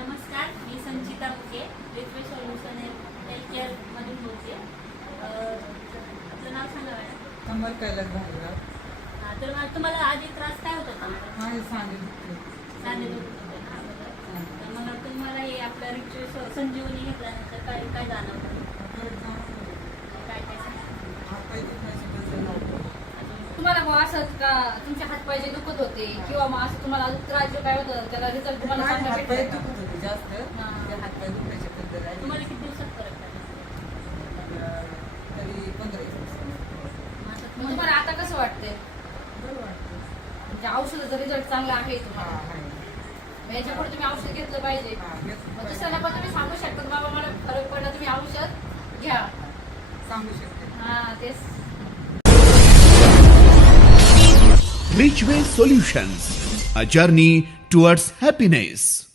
नमस्कार मी संचिता मुके refresh solution health care मधून बोलते. आपलं नाव सांगा मॅडम. कमर कैलास भालेराव हा, तर मग तुम्हाला आधी त्रास काय होत होता सांधे दुखत होते ना तर मग तुम्हाला हे आपलं रिफ्रेश संजीवनी घेतल्यानंतर काय काय जाणवतं परत जाऊन काय काय तुम्हाला मग असं का तुमचे हातपाय जे दुखत होते किंवा मग असं तुम्हाला अजून त्रास जे काय होतं त्याला रिझल्ट तुम्हाला? दुखत होते. जास्त. ते हातपाय दुखायचे पद्धत आहे तुम्हाला किती दिवसात फरक पडला? तरी पंधरा एक तुम्हाला आता कसं वाटतंय? बरं वाटतं म्हणजे औषधाचा रिझल्ट चांगला आहे हा तुम्हाला तुम्ही औषध घेतलं पाहिजे. हा. दुसऱ्याला पण तुम्ही सांगू शकता. बाबा मला फरक पडला तुम्ही औषध घ्या. सांगू शकते. हा तेच. Richway Solutions, a journey towards happiness.